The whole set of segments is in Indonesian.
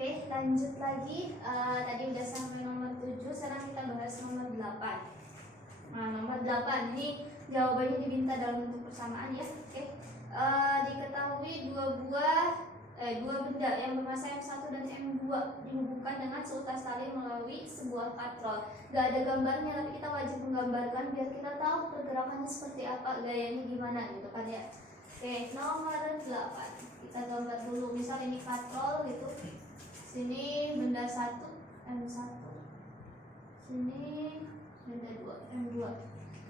Oke, lanjut lagi. Tadi udah sampai nomor 7, sekarang kita bahas nomor 8. Nah, nomor 8 ini jawabannya diminta dalam bentuk persamaan ya. Oke. Diketahui dua benda yang bermassa M1 dan M2 dihubungkan dengan seutas tali melalui sebuah katrol. Gak ada gambarnya, tapi kita wajib menggambarkan biar kita tahu pergerakannya seperti apa, gayanya gimana gitu kan ya. Oke, nomor 8. Kita gambar dulu. Misal ini katrol gitu. Sini benda 1 M1. Sini benda 2 M2.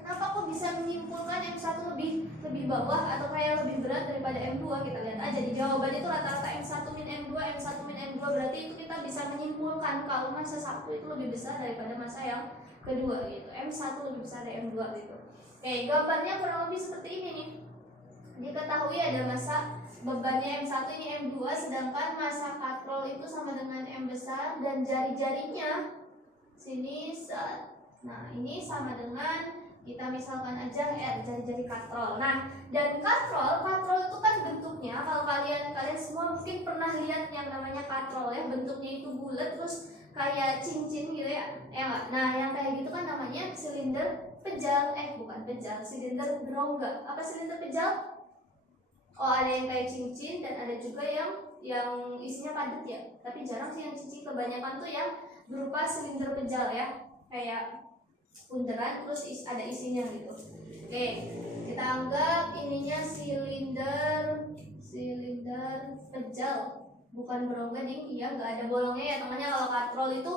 Kenapa kok bisa menyimpulkan M1 lebih bawah atau kayak lebih berat daripada M2? Kita lihat aja di jawabannya itu rata-rata M1 min M2, M1 min M2, berarti itu kita bisa menyimpulkan kalau massa 1 itu lebih besar daripada massa yang kedua gitu. M1 lebih besar dari M2 gitu. Oke, gambarnya kurang lebih seperti ini nih. Diketahui ada massa bebannya M1 ini M2, sedangkan massa katrol itu sama dengan M besar dan jari-jarinya sini nah ini sama dengan kita misalkan aja R, jari-jari katrol. Nah, dan katrol itu kan bentuknya, kalau kalian semua mungkin pernah lihat yang namanya katrol ya, bentuknya itu bulat terus kayak cincin gitu ya. Nah, yang kayak gitu kan namanya silinder pejal. Bukan pejal, silinder berongga. Apa silinder pejal? Oh, ada yang kayak cincin dan ada juga yang isinya padat ya. Tapi jarang sih yang cincin, kebanyakan tuh yang berupa silinder pejal ya. Kayak bunderan terus ada isinya gitu. Oke, kita anggap ininya silinder pejal, bukan berongga ding. Iya, nggak ada bolongnya ya temannya. Kalau katrol itu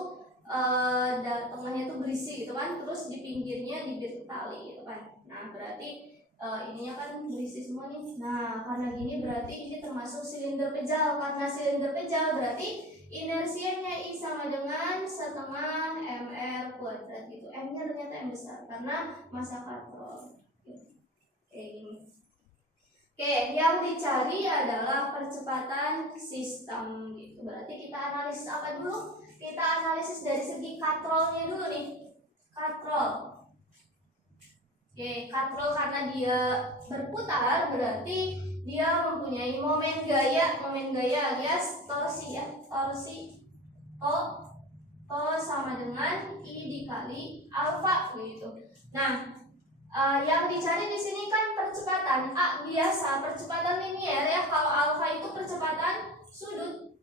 tengahnya tuh berisi gitu kan, terus di pinggirnya diberi tali gitu kan. Nah, berarti ininya kan berisi semua nih. Nah, karena gini berarti ini termasuk silinder pejal. Karena silinder pejal berarti inersianya I sama dengan setengah mr kuadrat gitu. M-nya ternyata M besar karena massa katrol. Oke, ini. Oke, yang dicari adalah percepatan sistem gitu. Berarti kita analisis apa dulu? Kita analisis dari segi katrolnya dulu nih. Katrol. Oke, katrol karena dia berputar berarti dia mempunyai momen gaya alias torsi ya. Torsi to sama dengan I dikali alfa gitu. Nah, yang dicari di sini kan percepatan A biasa, percepatan linier ya. Kalau alfa itu percepatan sudut.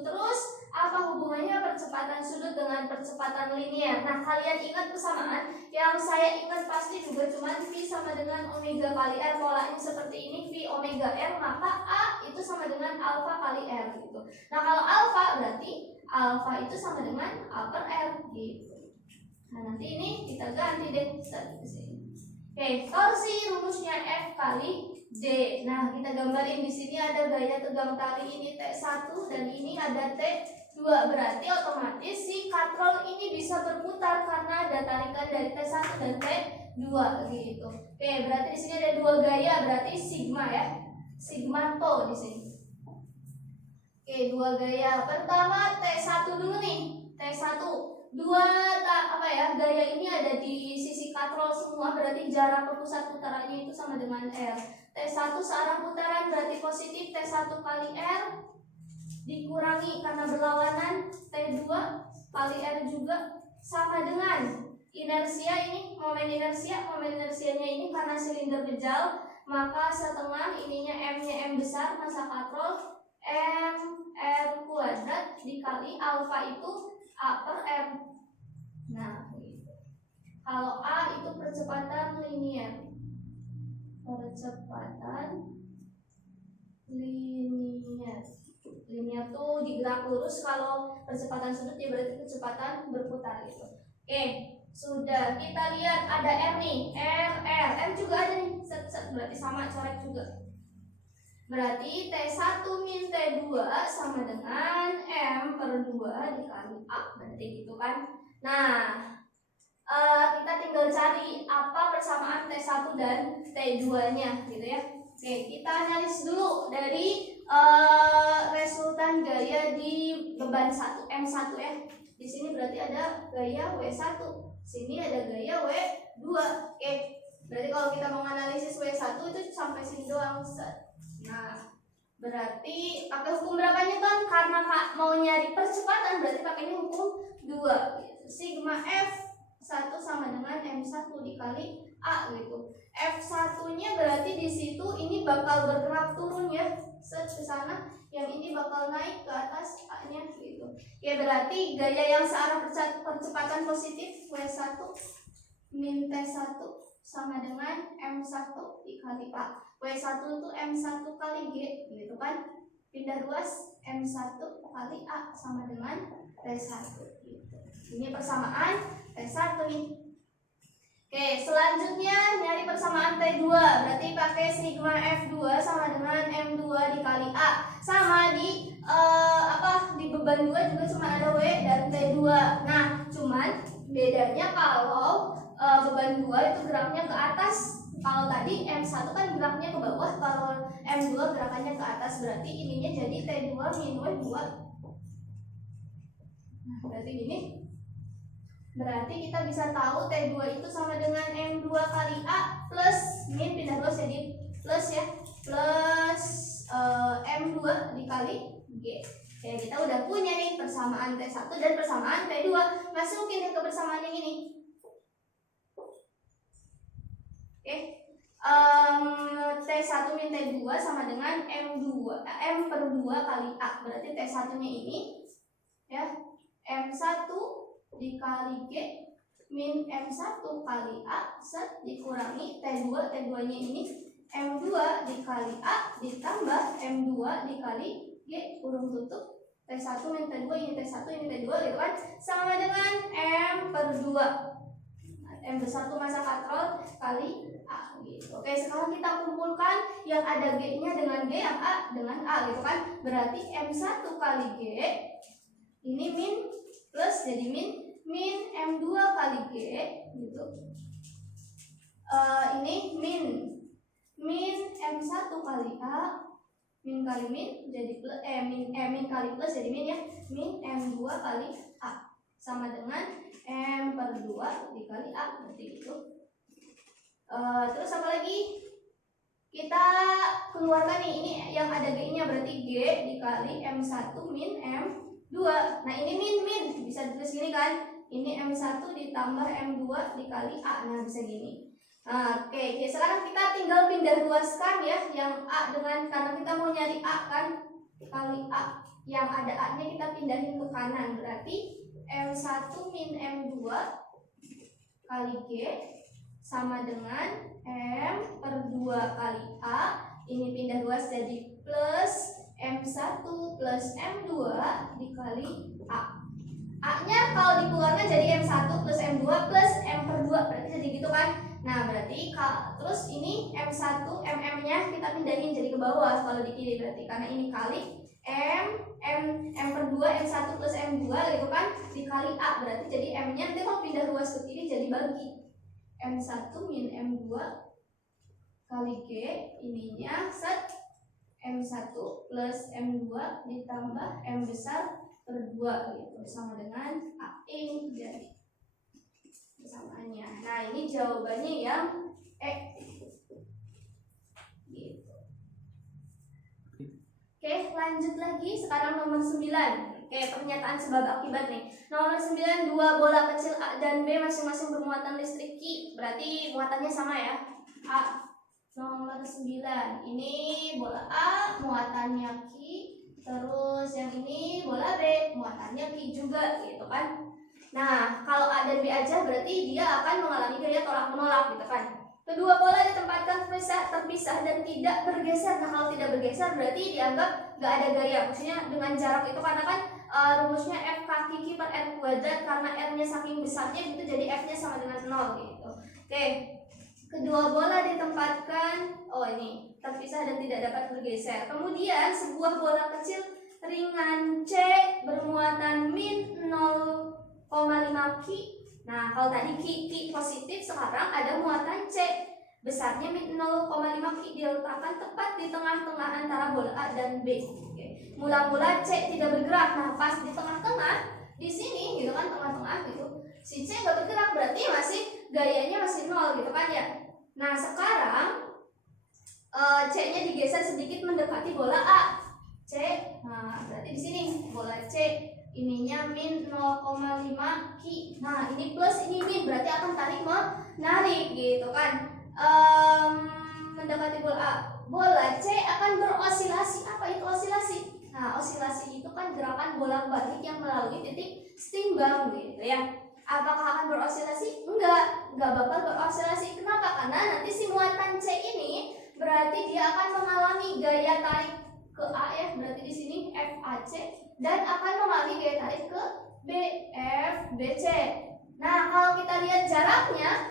Terus apa hubungannya percepatan sudut dengan percepatan linier? Nah, kalian ingat persamaan? Yang saya ingat pasti juga cuma V sama dengan omega kali R. Polanya seperti ini, V omega R, maka A itu sama dengan alfa kali R gitu. Nah, kalau alfa berarti alfa itu sama dengan upper R gitu. Nah, nanti ini kita ganti deh ke sini. Oke, torsi rumusnya F kali D. Nah, kita gambarin di sini ada gaya tegang tali ini T1 dan ini ada T2. Berarti otomatis si katrol ini bisa berputar karena ada tarikan dari T1 dan T2 gitu. Oke, berarti di sini ada dua gaya, berarti sigma ya. Sigma to di sini. Oke, dua gaya. Pertama T1 dulu nih. T1. Gaya ini ada di sisi katrol semua, berarti jarak ke pusat putarannya itu sama dengan R. T1 searah putaran berarti positif, T1 kali R dikurangi karena berlawanan T2 kali R juga sama dengan inersia ini, momen inersianya ini karena silinder pejal, maka setengah ininya M-nya M besar, massa katrol M R kuadrat dikali alfa itu A per M. Nah, gitu. Kalau A itu percepatan linier. Linier tuh digerak lurus, kalau percepatan sudut ya berarti percepatan berputar gitu. Oke, sudah kita lihat ada R nih, M juga ada nih, berarti sama coret juga. Berarti T1 min T2 sama dengan M per 2 dikali A, berarti gitu kan. Nah, kita tinggal cari apa persamaan T1 dan T2-nya gitu ya. Oke, kita analisis dulu dari resultan gaya di beban M1 ya. Di sini berarti ada gaya W1, sini ada gaya W2. Oke, berarti kalau kita mau analisis W1 itu sampai sini doang. Nah, Berarti pakai hukum berapa Newton? Karena Kak mau nyari percepatan berarti pakainya hukum 2 gitu. Sigma F1 sama dengan M1 dikali A gitu. F1-nya berarti di situ ini bakal bergerak turun ya. Set ke sana, yang ini bakal naik ke atas A-nya gitu. Ya berarti gaya yang searah percepatan positif W1 min T1 sama dengan M1 dikali A. W1 itu M1 kali G gitu kan. Pindah ruas M1 kali A sama dengan T1 gitu. Ini persamaan T1 nih. Oke, selanjutnya nyari persamaan T2. Berarti pakai sigma F2 sama dengan M2 dikali A. Sama di di beban 2 juga cuma ada W dan T2. Nah, cuman bedanya kalau beban 2 itu geraknya ke atas. Kalau tadi M1 kan geraknya ke bawah, kalau M2 gerakannya ke atas. Berarti ininya jadi T2 min W2. Nah, berarti gini. Berarti kita bisa tahu T2 itu sama dengan M2 kali A plus min pindah ruas jadi plus ya. Plus M2 dikali G. Oke, kita udah punya nih persamaan T1 dan persamaan T2. Masukin ke persamaan yang ini. Oke, T1 min T2 sama dengan M per 2 kali A. Berarti T1 nya ini ya M1 dikali G min M1 kali A set dikurangi T2 nya ini M2 dikali A ditambah M2 dikali G kurung tutup T1 min T2 ini T1 ini T2 gitu kan, sama dengan M per 2 M besar tuh massa katrol kali A gitu. Oke, sekarang kita kumpulkan yang ada G-nya dengan G, yang A dengan A gitu kan. Berarti M1 kali G ini min plus jadi min M2 kali G gitu. Ini min M1 kali A min kali min jadi plus min kali plus jadi min ya, min M2 kali A sama dengan M per 2 dikali A berarti itu. Terus apa lagi? Kita keluarkan nih, ini yang ada G-nya berarti G dikali M1 min M2. Nah, ini min bisa ditulis gini kan? Ini M1 ditambah M2 dikali A. Nah, bisa gini. Oke, sekarang kita tinggal pindah ruaskan ya yang A dengan, karena kita mau nyari A kan, kali A. Yang ada A-nya kita pindahin ke kanan. Berarti M1 min M2 kali G sama dengan M per 2 kali A. Ini pindah ruas jadi plus M1 plus M2 dikali A. A-nya kalau dikeluarkan jadi M1 plus M2 plus M per 2. Berarti jadi gitu kan. Nah, berarti terus ini M1, MM-nya kita pindahin jadi ke bawah kalau di kiri. Berarti karena ini kali M per 2, M1 plus M2 gitu kan, dikali A. Berarti jadi M-nya nanti kalau pindah ruas ke kiri jadi bagi M1 min M2 kali G, ininya set M1 plus M2 ditambah M besar per 2 gitu, sama dengan A. Ini jadi persamaannya. Nah, ini jawabannya yang E gitu. Oke, lanjut lagi. Sekarang nomor 9. Oke, pernyataan sebab akibat nih. Nomor 9, dua bola kecil A dan B masing-masing bermuatan listrik Q. Berarti muatannya sama ya. A. Nomor 9. Ini bola A, muatannya Q. Terus yang ini bola B, muatannya Q juga gitu kan. Nah, kalau A dan B aja berarti dia akan mengalami gaya tolak-menolak gitu kan. Kedua bola ditempatkan terpisah dan tidak bergeser. Nah, kalau tidak bergeser berarti dianggap nggak ada gaya. Maksudnya dengan jarak itu, karena kan rumusnya F kaki Q per R kuadrat, karena R-nya saking besarnya gitu jadi F-nya sama dengan 0 gitu. Oke. Kedua bola ditempatkan ini terpisah dan tidak dapat bergeser. Kemudian sebuah bola kecil ringan C bermuatan min 0,5 Q. Nah, kalau tadi Q positif, sekarang ada muatan C besarnya min 0,5 Q diletakkan tepat di tengah-tengah antara bola A dan B. Oke. Mula-mula C tidak bergerak. Nah, pas di tengah-tengah di sini gitu kan, tengah-tengah gitu, si C nggak bergerak, berarti masih gayanya masih 0 gitu kan ya. Nah, sekarang C-nya digeser sedikit mendekati bola A. C. Nah, berarti di sini bola C ininya min 0,5 Ki. Nah, ini plus ini min, berarti akan tarik menarik gitu kan. Mendekati bola A. Bola C akan berosilasi. Apa itu osilasi? Nah, osilasi itu kan gerakan bolak-balik yang melalui titik setimbang gitu ya. Apakah akan berosilasi? Enggak bakal berosilasi. Kenapa? Karena nanti si muatan C ini berarti dia akan mengalami gaya tarik ke A ya, berarti di sini FAC, dan akan mengalami gaya tarik ke BFBC. Nah, kalau kita lihat jaraknya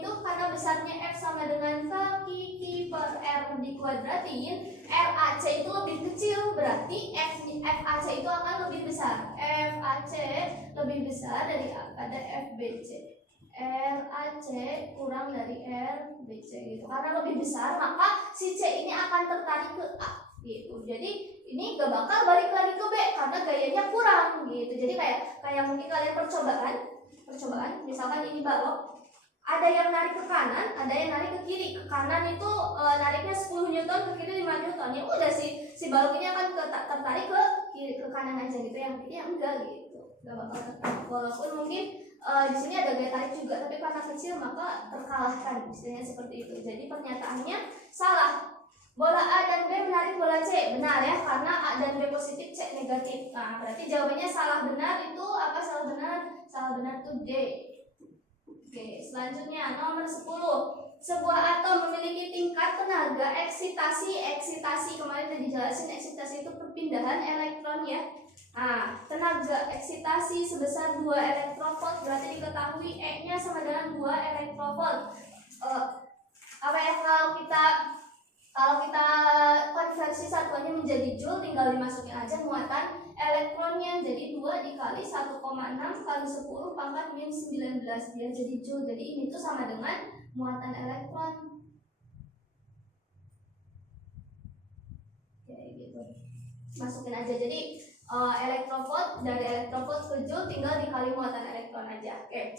itu karena besarnya F sama dengan kaki Q per R dikuadratin, RAC itu lebih kecil, berarti FAC itu akan lebih besar. FAC lebih besar daripada FBC. RAC kurang dari RBC gitu. Karena lebih besar, maka si C ini akan tertarik ke A gitu. Jadi ini gak bakal balik lagi ke B karena gayanya kurang gitu. Jadi kayak mungkin kalian percobaan, misalkan ini balok, ada yang narik ke kanan, ada yang narik ke kiri. Ke kanan itu nariknya 10 Newton, ke kiri 5 Newton. Ya udah si balok ini akan tertarik ke kiri, ke kanan aja gitu. Yang kiri enggak gitu. Enggak bakal tertarik. Walaupun mungkin di sini ada gaya tarik juga, tapi karena kecil maka terkalahkan, istilahnya seperti itu. Jadi pernyataannya salah. Bola A dan B menarik bola C. Benar ya, karena A dan B positif, C negatif. Nah, berarti jawabannya salah benar itu apa? Salah benar itu D. Oke, selanjutnya nomor 10. Sebuah atom memiliki tingkat tenaga eksitasi kemarin sudah dijelasin, eksitasi itu perpindahan elektron ya. Nah, tenaga eksitasi sebesar 2 elektrovolt, berarti diketahui E-nya sama dengan 2 elektrovolt. Apa ya, kalau kita konversi satuannya menjadi joule, tinggal dimasukin aja muatan elektronnya. Jadi 2 dikali 1,6 kali 10 pangkat min 19 dia jadi joule. Jadi ini tuh sama dengan muatan elektron. Kayak gitu. Masukin aja. Jadi elektrovolt, dari elektrovolt ke joule tinggal dikali muatan elektron aja. Oke.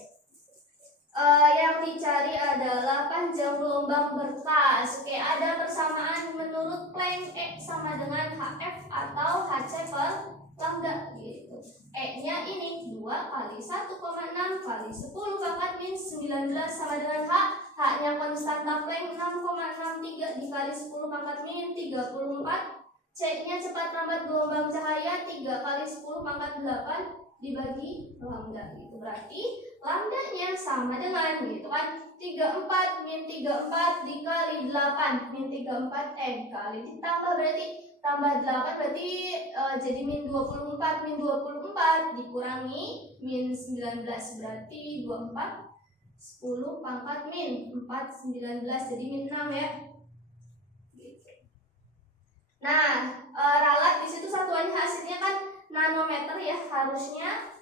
Yang dicari adalah panjang gelombang berkas. Oke, ada persamaan menurut Planck E sama dengan HF atau HC per lambda gitu. E-nya ini 2 kali 1,6 kali 10 pangkat min 19 sama dengan H. H-nya konstanta Planck 6,63 dikali 10 pangkat min 34. C-nya cepat lambat gelombang cahaya 3 kali 10 pangkat 8 dibagi lambda gitu. Berarti lambdanya sama dengan gitu kan, 34 min 34 dikali 8 min 34 kali ditambah, berarti tambah 8 berarti jadi min 24 dikurangi min 19 berarti 24 10 pangkat min 4 19 jadi min 6 ya gitu. Nah, ralat di situ satuannya hasilnya kan nanometer ya, harusnya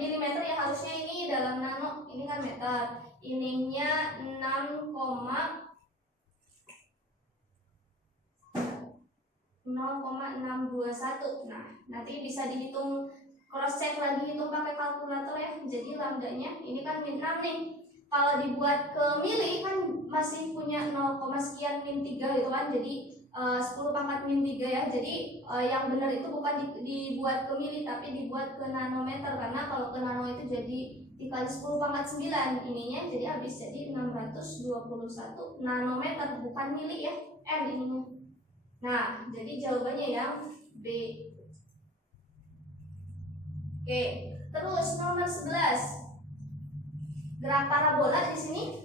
milimeter ya, harusnya ini dalam nano, ini kan meter, ininya 0,621. Nah, nanti bisa dihitung, cross check lagi, hitung pakai kalkulator ya. Jadi lambdanya ini kan min 6 nih. Kalau dibuat ke mili kan masih punya 0, sekian min 3 gitu kan. Jadi 10 pangkat min 3 ya. Jadi yang benar itu bukan dibuat ke mili tapi dibuat ke nanometer, karena kalau ke nano itu jadi dikali 10 pangkat 9 ininya, jadi habis jadi 621 nanometer, bukan mili ya, N ininya. Nah, jadi jawabannya yang B. Oke, terus nomor 11. Gerak parabola di sini,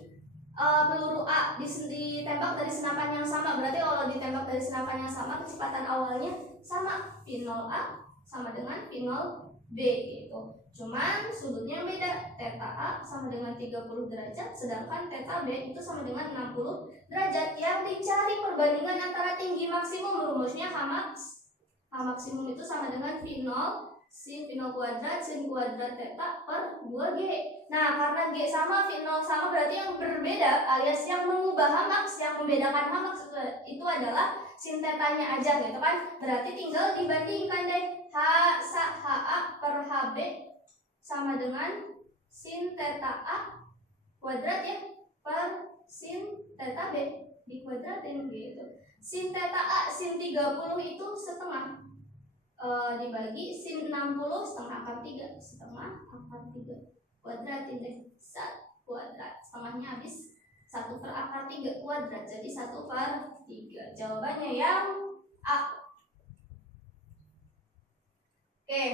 peluru A ditembak dari senapan yang sama. Berarti kalau ditembak dari senapan yang sama, kecepatan awalnya sama, V0A sama dengan V0B gitu. Cuman sudutnya beda, theta A sama dengan 30 derajat, sedangkan theta B itu sama dengan 60 derajat. Yang dicari perbandingan antara tinggi maksimum, rumusnya H maksimum itu sama dengan V0 sin V0 kuadrat sin kuadrat theta per 2G. Nah, karena G sama, V0 sama, berarti yang berbeda alias yang mengubah H max, yang membedakan H max itu adalah sin tetanya aja gitu kan. Berarti tinggal dibandingkan deh, HA per HB sama dengan sin theta A kuadrat ya per sin theta B dikuadratin gitu. Sin theta A, sin 30 itu setengah dibagi sin 60 setengah akar 3 kuadratin deh 1 kuadrat, setengahnya habis 1/akar 3 kuadrat, jadi 1/3. Jawabannya yang A. Oke,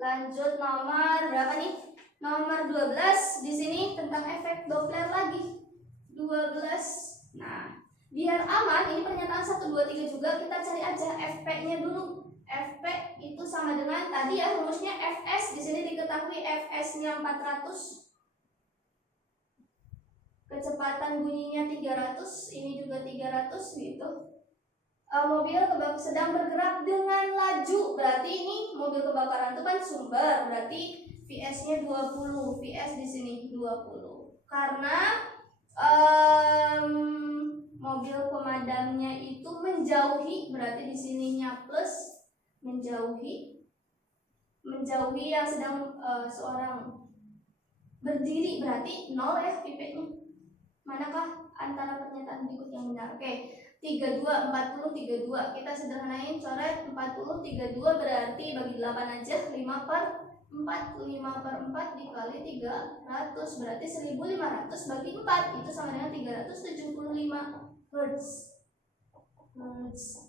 lanjut nomor berapa nih? Nomor 12. Di sini tentang efek Doppler lagi. 12. Nah, biar aman, ini pernyataan 1 2 3 juga, kita cari aja Fp-nya dulu. Fp itu sama dengan tadi ya rumusnya Fs. Di sini diketahui Fs-nya 400. Kecepatan bunyinya 300, ini juga 300 gitu. Mobil sedang bergerak dengan laju, berarti ini mobil kebakaran itu kan sumber, berarti Vs-nya 20. Vs di sini 20. Karena mobil pemadamnya itu menjauhi, berarti di sininya plus, menjauhi yang sedang seorang berdiri, berarti 0 ya pipetnya. Manakah antara pernyataan berikut yang benar? Oke. 32, 40, 32. Kita sederhanain, coret 40, 32 berarti bagi 8 aja 5/4. 5/4 dikali 300 berarti 1500 bagi 4 itu sama dengan 375 Hz.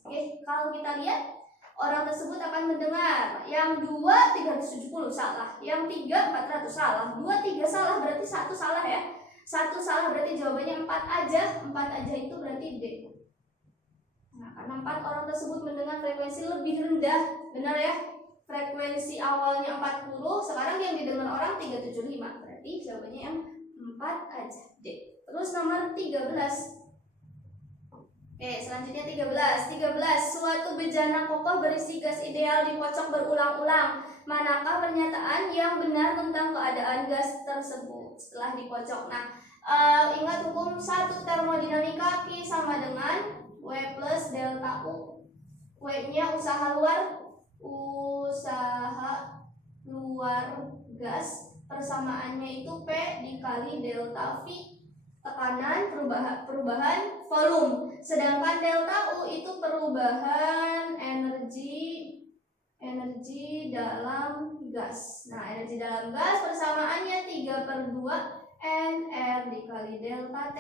Oke, kalau kita lihat orang tersebut akan mendengar yang 2 370 salah, yang 3 400 salah, 2 3 salah berarti 1 salah ya. 1 salah berarti jawabannya 4 aja. 4 aja itu berarti D. Nah, karena 4 orang tersebut mendengar frekuensi lebih rendah, benar ya? Frekuensi awalnya 40, sekarang yang didengar orang 375. Berarti jawabannya yang 4 aja, D. Terus nomor 13. Oke, selanjutnya 13. Suatu bejana kokoh berisi gas ideal dikocok berulang-ulang. Manakah pernyataan yang benar tentang keadaan gas tersebut setelah dikocok? Nah, ingat hukum 1 termodinamika, Q sama dengan W plus delta U. W-nya usaha luar gas, persamaannya itu P dikali delta V, tekanan perubahan volume, sedangkan delta U itu perubahan energi dalam gas. Nah, energi dalam gas persamaannya 3/2 NR dikali delta T.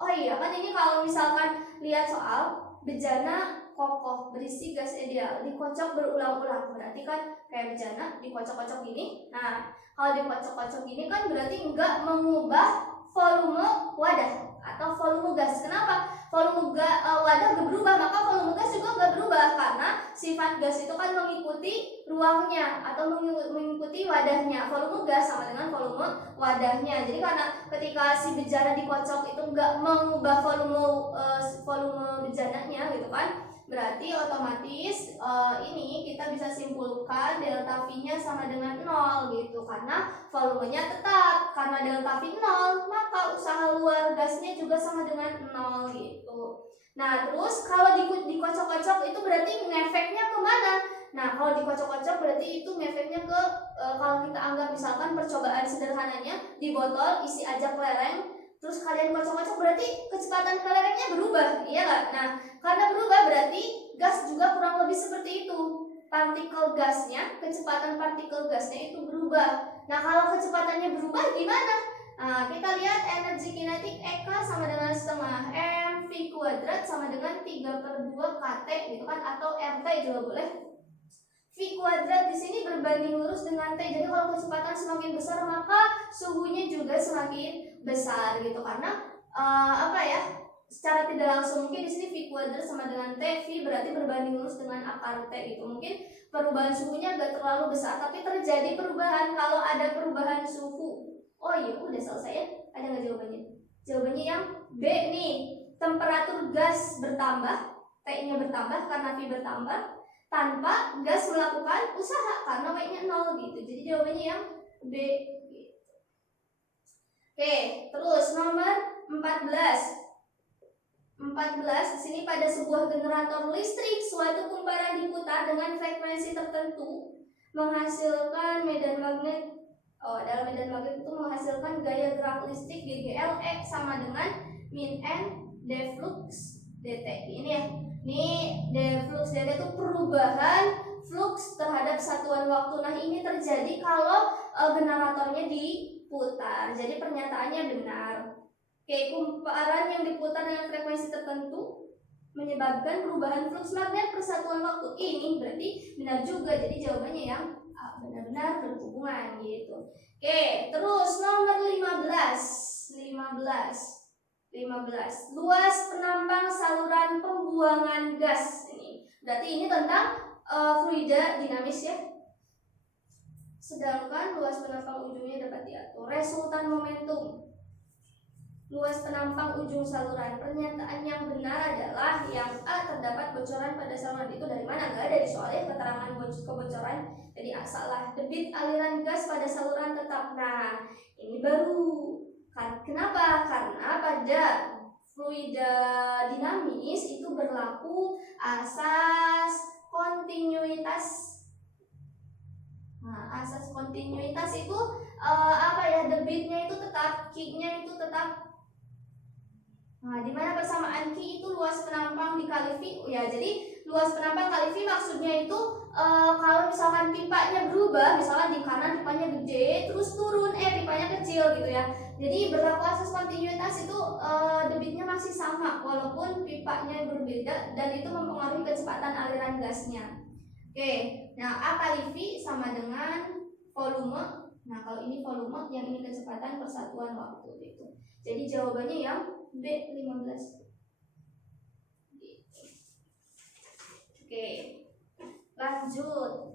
Oke, kita kan ini kalau misalkan lihat soal bejana kokoh berisi gas ideal dikocok berulang-ulang, berarti kan kayak bejana dikocok-kocok gini. Nah, kalau dikocok-kocok gini kan berarti enggak mengubah volume wadah atau volume gas. Kenapa? Volume wadah gak berubah, maka volume gas juga gak berubah karena sifat gas itu kan mengikuti ruangnya atau mengikuti wadahnya. Volume gas sama dengan volume wadahnya. Jadi karena ketika si bejana dikocok itu gak mengubah volume bejananya gitu kan, berarti otomatis ini kita bisa simpulkan delta V-nya sama dengan 0 gitu, karena volumenya tetap. Karena delta V 0, maka usaha luar gasnya juga sama dengan 0 gitu. Nah, terus kalau dikocok-kocok itu berarti ngefeknya kemana? Nah, kalau dikocok-kocok berarti itu ngefeknya ke kalau kita anggap misalkan percobaan sederhananya di botol isi aja kelereng, terus kalian kocok-kocok berarti kecepatan kelerengnya berubah, iya nggak? Nah, karena berubah berarti gas juga kurang lebih seperti itu. Partikel gasnya, kecepatan partikel gasnya itu berubah. Nah, kalau kecepatannya berubah gimana? Nah, kita lihat energi kinetik EK sama dengan setengah mv kuadrat sama dengan 3/2 kT gitu kan, atau RT juga boleh. V kuadrat di sini berbanding lurus dengan T. Jadi kalau kecepatan semakin besar maka suhunya juga semakin besar gitu, karena secara tidak langsung mungkin di sini V kuadrat sama dengan T, V berarti berbanding lurus dengan akar T gitu. Mungkin perubahan suhunya gak terlalu besar, tapi terjadi perubahan kalau ada perubahan suhu. Oh iya, udah selesai ya? Ada nggak jawabannya? Jawabannya yang B nih. Temperatur gas bertambah, T-nya bertambah karena V bertambah, tanpa gas melakukan usaha karena W-nya 0 gitu. Jadi jawabannya yang B gitu. Oke, terus nomor 14. Di sini pada sebuah generator listrik suatu kumparan diputar dengan frekuensi tertentu menghasilkan medan magnet dalam medan magnet itu menghasilkan gaya gerak listrik GGLE sama dengan min N deflux dt. Ini ya, ini deflux dt itu perubahan flux terhadap satuan waktu. Nah, ini terjadi kalau generatornya diputar. Jadi pernyataannya benar. Oke, kumparan yang diputar dengan frekuensi tertentu menyebabkan perubahan flux magnet per satuan waktu. Ini berarti benar juga. Jadi jawabannya yang benar-benar berhubungan gitu. Oke, terus nomor 15. Luas penampang saluran pembuangan gas. Ini berarti ini tentang fluida dinamis ya. Sedangkan luas penampang ujungnya dapat diatur. Resultan momentum. Luas penampang ujung saluran. Pernyataan yang benar adalah yang A, terdapat bocoran pada saluran. Itu dari mana? Gak ada di soalnya keterangan kebocoran. Jadi salah. Debit aliran gas pada saluran tetap. Nah, ini baru. Kenapa? Karena pada fluida dinamis itu berlaku asas kontinuitas. Nah, asas kontinuitas itu apa ya? Debitnya itu tetap, Q-nya itu tetap. Nah, di mana persamaan Q itu luas penampang dikali V. Ya, jadi luas penampang kali V maksudnya itu kalau misalkan pipanya berubah, misalkan di kanan pipanya gede, terus turun pipanya kecil gitu ya. Jadi berlaku asas kontinuitas itu debitnya masih sama walaupun pipanya berbeda, dan itu mempengaruhi kecepatan aliran gasnya. Oke, nah A kali V sama dengan volume. Nah, kalau ini volume, yang ini kecepatan persatuan waktu gitu. Jadi jawabannya yang B 15. Oke, lanjut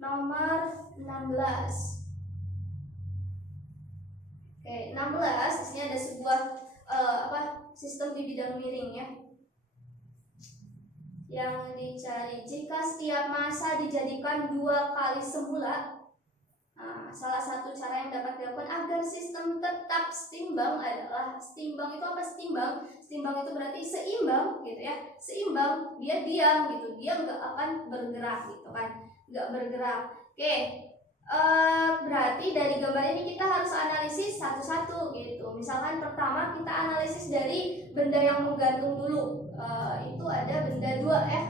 nomor 16. Oke, 16 di sini ada sebuah sistem di bidang miring ya. Yang dicari, jika setiap massa dijadikan 2 kali semula. Nah, salah satu cara yang dapat dilakukan agar sistem tetap setimbang adalah, setimbang itu apa? Setimbang itu berarti seimbang gitu ya. Seimbang, dia diam gitu, dia nggak akan bergerak gitu kan, nggak bergerak. Oke, berarti dari gambar ini kita harus analisis satu-satu gitu. Misalkan pertama kita analisis dari benda yang menggantung dulu. Itu ada benda 2 ya.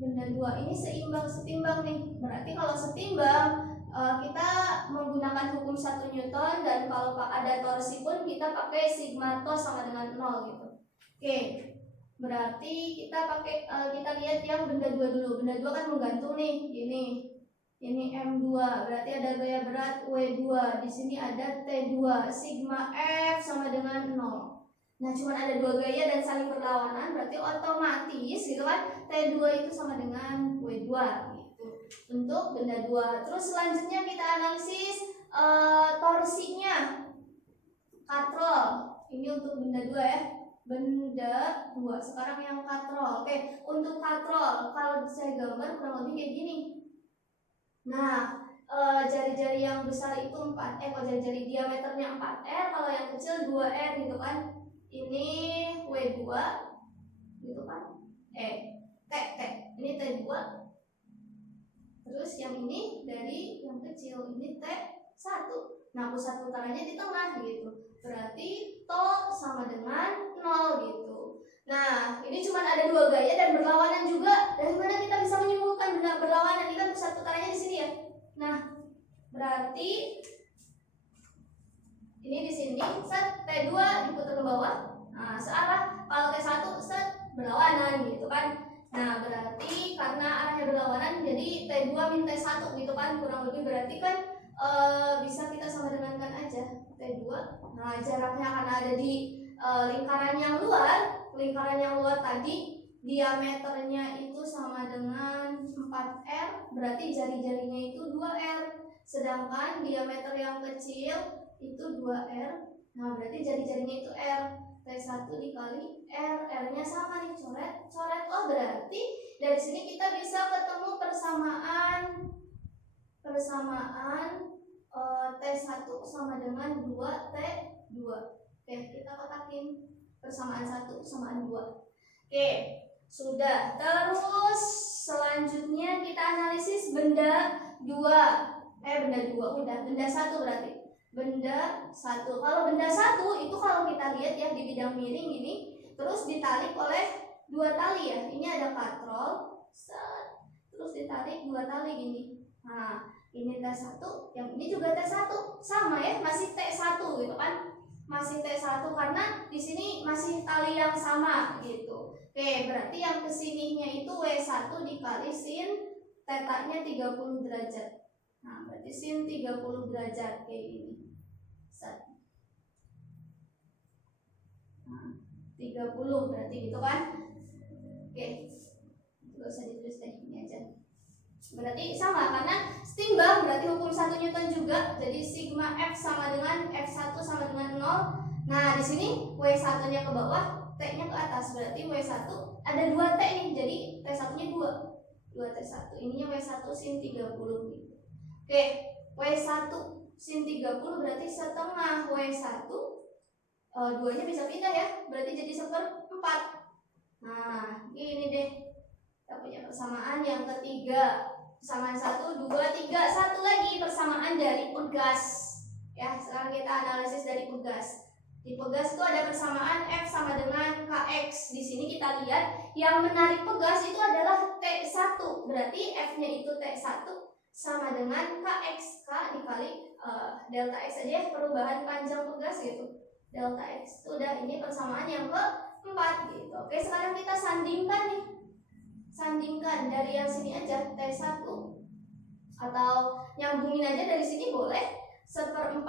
Benda 2 ini setimbang nih. Berarti kalau setimbang kita menggunakan hukum 1 Newton, dan kalau ada torsi pun kita pakai sigma tos sama dengan 0 gitu. Oke, berarti kita pakai kita lihat yang benda 2 dulu. Benda 2 kan menggantung nih, ini M2, berarti ada gaya berat W2. Di sini ada T2, sigma F sama dengan 0. Nah, cuma ada 2 gaya dan saling berlawanan, berarti otomatis gitu kan T2 itu sama dengan W2 gitu. Untuk benda 2. Terus selanjutnya kita analisis torsinya. Katrol. Ini untuk benda 2 ya. Benda 2. Sekarang yang katrol. Oke, untuk katrol kalau saya gambar kurang lebih kayak gini. Nah, jari-jari yang besar itu 4R, kalau jari-jari diameternya 4R, kalau yang kecil 2R gitu kan. Ini W2 gitu kan. T. Ini T2. Terus yang ini dari yang kecil, ini T1. Nah, pusat putarannya di tengah gitu. Berarti to sama dengan 0 gitu. Nah, ini cuma ada 2 gaya dan berlawanan juga. Dari mana kita bisa menyimpulkan benar berlawanan? Ini kan pusat putarannya di sini ya. Nah, berarti ini di sini set T2 diputar ke bawah. Nah, searah. Kalau T1 set berlawanan gitu kan. Nah, berarti karena arahnya berlawanan, jadi T2 min T1 gitu kan, kurang lebih berarti kan bisa kita sama dengankan aja T2. Nah, jaraknya karena ada di lingkaran yang luar tadi, diameternya itu sama dengan 4R, berarti jari-jarinya itu 2R. Sedangkan diameter yang kecil itu 2R. Nah, berarti jari-jarinya itu R. T1 dikali R, R-nya sama nih, coret. Oh, berarti dari sini kita bisa ketemu persamaan T1 sama dengan 2T2. Oke, kita kotakin persamaan 1, persamaan 2. Oke, sudah. Terus selanjutnya kita analisis benda 2. benda 2 udah, benda 1 berarti. Benda 1. Kalau benda 1 itu kalau kita lihat ya di bidang miring ini, terus ditarik oleh 2 tali ya. Ini ada katrol, terus ditarik 2 tali gini. Nah, ini T1, yang ini juga T1. Sama ya, masih T1 gitu kan. Masih T1 karena di sini masih tali yang sama gitu. Oke, berarti yang kesininya itu W1 dikali sin tetanya 30 derajat. Nah, berarti sin 30 derajat kayak gini. Nah, 30 berarti gitu kan. Oke, gak usah ditulis deh, ini aja. Berarti sama karena setimbang, berarti hukum 1 Newton juga. Jadi sigma F sama dengan F1 sama dengan 0. Nah, di sini W1-nya ke bawah, T-nya ke atas. Berarti W1 ada 2 T nih. Jadi T1-nya 2 T1. Ininya W1 sin 30 gitu. Oke, W1 sin 30 berarti setengah W1. 2-nya bisa pindah ya. Berarti jadi 1/4. Nah, ini deh. Kita punya persamaan yang ketiga. Persamaan 1, 2, 3, 1 lagi persamaan dari pegas. Ya, sekarang kita analisis dari pegas. Di pegas itu ada persamaan F sama dengan Kx. Di sini kita lihat yang menarik pegas itu adalah T1. Berarti F-nya itu T1 sama dengan Kx. K dikali delta X aja ya, perubahan panjang pegas gitu. Delta X itu udah, ini persamaan yang keempat gitu. Oke, sekarang kita sandingkan nih. Sandingkan dari yang sini aja T1 atau nyambungin aja dari sini boleh. 1/4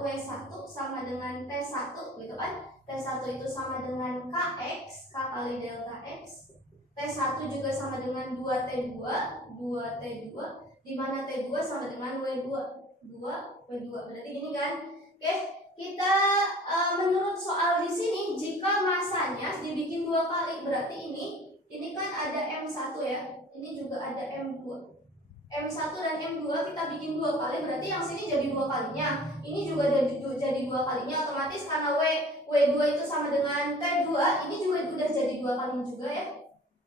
W1 sama dengan T1 gitu kan. T1 itu sama dengan Kx, K kali delta X. T1 juga sama dengan 2T2, 2T2, di mana T2 sama dengan W2, 2W2. Berarti gini kan. Oke, kita menurut soal di sini jika masanya dibikin 2 kali, berarti ini kan ada M1 ya. Ini juga ada M2. M1 dan M2 kita bikin 2 kali, berarti yang sini jadi 2 kalinya. Ini juga jadi 2 kalinya otomatis karena W2 itu sama dengan T2, ini juga udah jadi 2 kalinya juga ya.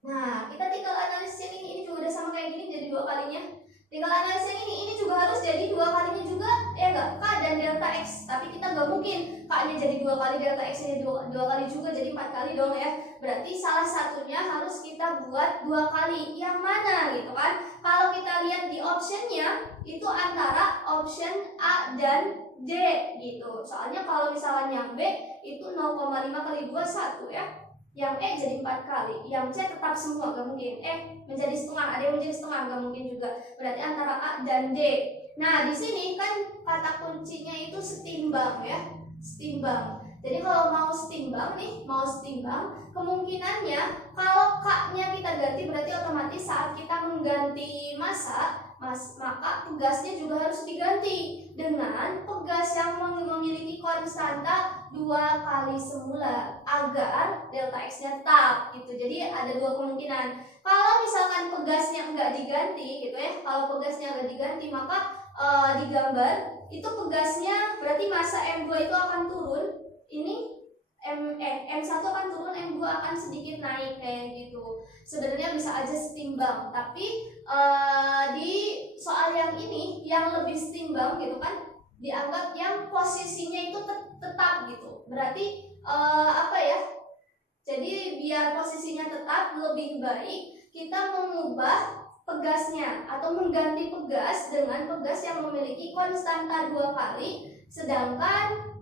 Nah, kita tinggal analisis yang ini juga udah sama kayak gini jadi 2 kalinya. Tinggal analisis yang ini juga harus jadi 2 kalinya juga, ya enggak? K dan delta X. Tapi kita nggak mungkin K-nya jadi 2 kali, delta X-nya 2 kali juga, jadi 4 kali dong ya. Berarti salah satunya harus kita buat 2 kali. Yang mana gitu kan? Kalau kita lihat di optionnya itu antara option A dan D gitu. Soalnya kalau misalnya yang B itu 0,5 kali 2 1 ya. Yang E jadi 4 kali, yang C tetap semua, gak mungkin. Menjadi setengah, ada yang menjadi setengah, gak mungkin juga. Berarti antara A dan D. Nah, di sini kan kata kuncinya itu setimbang ya, setimbang. Jadi kalau mau setimbang nih, kemungkinannya kalau K-nya kita ganti berarti otomatis saat kita mengganti massa, maka pegasnya juga harus diganti dengan pegas yang memiliki konstanta 2 kali semula agar delta X-nya tetap gitu. Jadi ada 2 kemungkinan. Kalau misalkan pegasnya enggak diganti gitu ya, kalau pegasnya enggak diganti maka digambar itu pegasnya berarti massa M2 itu akan turun. Ini M1 akan turun, M2 akan sedikit naik kayak gitu. Sebenarnya bisa aja setimbang, tapi di soal yang ini yang lebih setimbang gitu kan, dianggap yang posisinya itu tetap gitu. Berarti apa ya? Jadi biar posisinya tetap, lebih baik kita mengubah pegasnya atau mengganti pegas dengan pegas yang memiliki konstanta 2 kali, sedangkan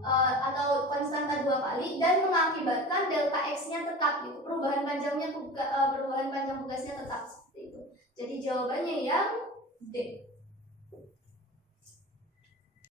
atau konstanta 2 kali dan mengakibatkan delta X-nya tetap gitu. Perubahan panjang pegasnya tetap seperti itu. Jadi jawabannya yang D.